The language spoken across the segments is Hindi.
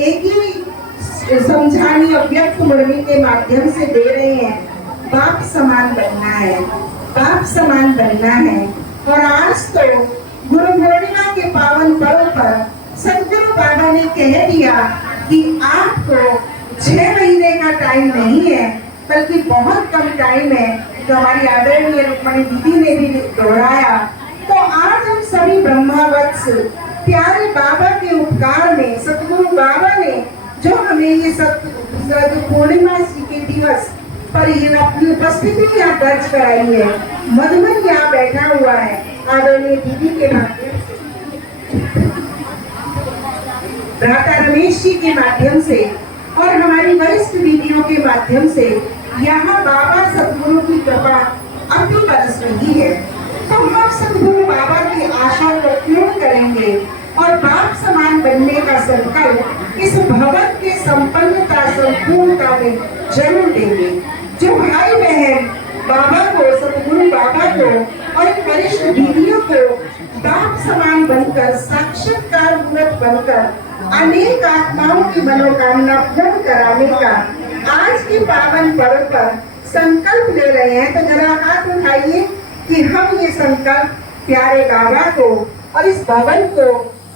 एक ही समझाने अव्यक्त मुरली के माध्यम से दे रहे हैं, बाप समान बनना है, बाप समान बनना है। और आज तो गुरु पूर्णिमा के पावन पर्व पर सदगुरु बाबा ने कह दिया कि आपको 6 महीने का टाइम नहीं है, बल्कि बहुत कम टाइम है, जो हमारी आदरणीय रुक्मणी दीदी ने भी दोहराया। तो आज हम सभी ब्रह्मावत्स प्यारे बाबा के उपकार में, सतगुरु बाबा ने जो हमें ये पूर्णिमा के दिवस पर ये अपनी उपस्थिति यहाँ दर्ज कराई है, मधुमन यहाँ बैठा हुआ है आदरणीय दीदी के माध्यम से, भ्राता रमेश जी के माध्यम से और हमारी वरिष्ठ दीदियों के माध्यम से यहाँ बाबा सतगुरु की कृपा अति बरस रही है। तो हम सतगुरु बाबा की आशा को पूर्ण करेंगे और बाप समान बनने का संकल्प इस भवन के संपन्नता संपूर्णता में जरूर देंगे। जो भाई बहन बाबा को, सतगुरु बाबा को और वरिष्ठ दीदियों को बाप समान बनकर, साक्षात्कार मूर्त बनकर अनेक आत्माओं की मनोकामना पूर्ण कराने का आज के पावन पर्व पर संकल्प ले रहे हैं, तो जरा हाथ उठाइए कि हम ये संकल्प प्यारे बाबा को और इस भवन को,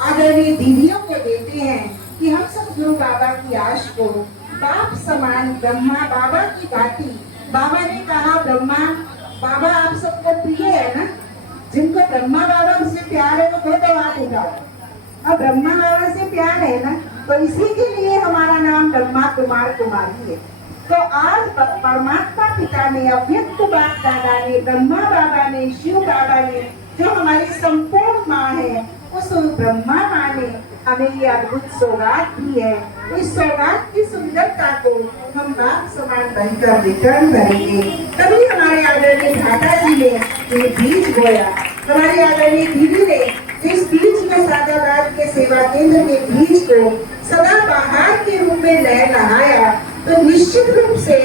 आदरणीय दीदियों को देते हैं कि हम सब गुरु बाबा की आश को बाप समान, ब्रह्मा बाबा की भांति। बाबा ने कहा ब्रह्मा बाबा आप सबको प्रिय है ना, जिनको ब्रह्मा बाबा से प्यार है वो तो हाथ उठाओ। अब ब्रह्मा बाबा से प्यार है ना, तो इसी के लिए हमारा नाम ब्रह्मा कुमार कुमारी है। तो आज परमात्मा पिता ने, अव्यक्त बाप दादा ने, ब्रह्मा बाबा ने, शिव बाबा ने, जो हमारी संपूर्ण माँ है, उस ब्रह्मा माँ ने हमें ये अद्भुत सौगात दी है। इस सौगात की सुंदरता को हम बाप समान बनकर वितरण करेंगे। तभी हमारे आदरणीय भ्राता जी ने ये बीज बोया, हमारी आदरणीय दीदी ने इस बीज में सादाबाद के सेवा केंद्र के बीज को सदा बहार के रूप में लहराया। तो निश्चित रूप से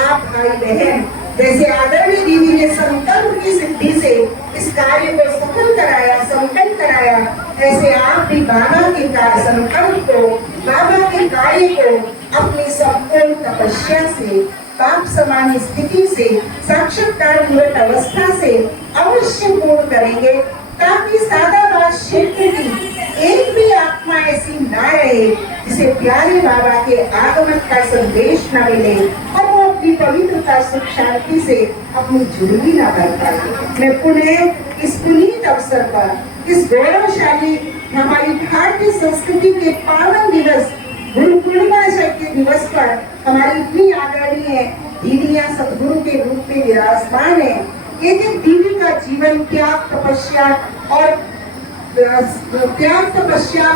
आप भाई बहन, जैसे आदरणीय दीदी ने संकल्प की सिद्धि से इस कार्य को सफल कराया, संपन्न कराया, ऐसे आप भी बाबा के संकल्प को, बाबा के कार्य को अपनी संपूर्ण तपस्या से, बाप समान स्थिति से, साक्षात्कार मूर्त अवस्था से अवश्य पूर्ण करेंगे, ताकि सादाबाद क्षेत्र की एक भी आत्मा ऐसी ना रहे जिसे प्यारे बाबा के आगमन का संदेश न मिले और वो अपनी पवित्रता सुख शांति से अपनी जुड़वी न कर पाए। मैं पुनः इस पुनीत अवसर पर, इस गौरवशाली हमारी भारतीय संस्कृति के पावन दिवस गुरु पूर्णिमा के दिवस पर हमारी इतनी आदरणीय दीदियां सतगुरु के रूप में विराजमान है। एक एक दीदी का जीवन त्याग, तपस्या और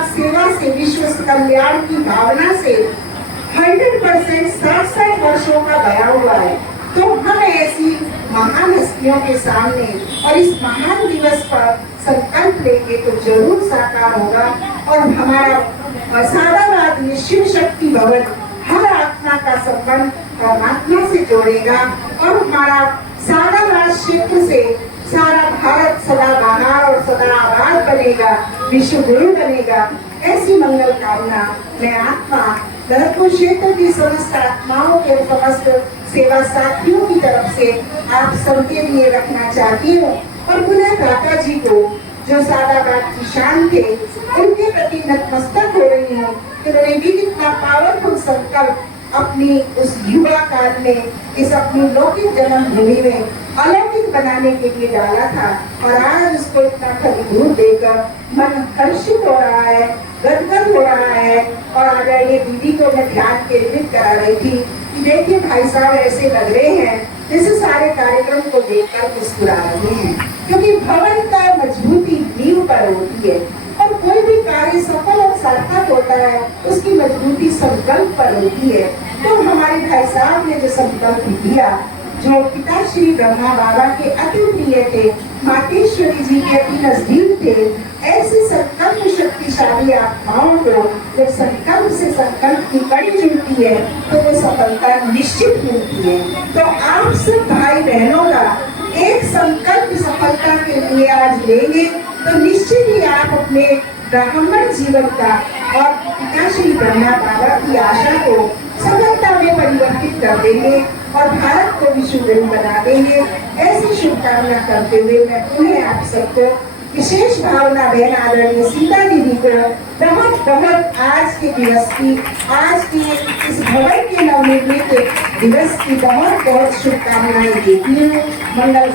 सेवा से, विश्व कल्याण की भावना से 100% 60 वर्षों का गया हुआ है। तो हम ऐसी महान हस्तियों के सामने और इस महान दिवस पर संकल्प लेंगे तो जरूर साकार होगा और हमारा सादाबाद में शिव शक्ति भवन हर आत्मा का संबंध परमात्मा से जोड़ेगा और हमारा सादाबाद क्षेत्र से सारा भारत सदा बहार और सदा आबाद बनेगा, विश्व गुरु बनेगा। ऐसी मंगल कामना मैं आत्मा दरपुर क्षेत्र की समस्त आत्माओं के, समस्त सेवा साथियों की तरफ से आप सबके लिए रखना चाहती हूँ। और पुनः भ्राता जी को जो सादाबाद की शान थे, उनके प्रति नतमस्तक हो रही हूँ। उन्होंने भी कितना पावरफुल संकल्प अपनी उस युवा काल में, इस अपनी लौकिक जन्मभूमि में अलौकिक बनाने के लिए डाला था और आज उसको इतना फलीभूत देकर मन हर्षित हो रहा है, गदगद हो रहा है। और आदरणीय दीदी को मैं ध्यान केंद्रित करा रही थी कि देखिए भाई साहब ऐसे लग रहे हैं जैसे सारे कार्यक्रम को देखकर मुस्कुरा रहे हैं, क्योंकि भवन का मजबूती नींव पर होती है और कोई भी कार्य सफल और सार्थक होता है उसकी मजबूती संकल्प पर होती है। तो हमारे भाई साहब ने जो संकल्प दिया, जो पिता श्री ब्रह्मा बाबा के अति प्रिय थे, मातेश्वरी जी के अति नजदीक थे, ऐसे संकल्प शक्तिशाली आत्माओं को जब संकल्प से संकल्प की कड़ी जुड़ती है तो वो सफलता निश्चित मिलती है। तो आप सब भाई बहनों का एक संकल्प सफलता के लिए आज लेंगे तो निश्चित ही आप अपने ब्राह्मण जीवन का और पिताश्री ब्रह्मा बाबा की आशा को सफलता में परिवर्तित कर देंगे और भारत को विश्व गुरु बना देंगे। ऐसी शुभकामना करते हुए मैं उन्हें आप सबको विशेष भावना बहन आदरणीय सीता दीदी को बहुत बहुत आज के दिवस की, आज के इस भवन के नवनिर्मित दिवस की बहुत बहुत शुभकामनाएं देती हूँ। मंगल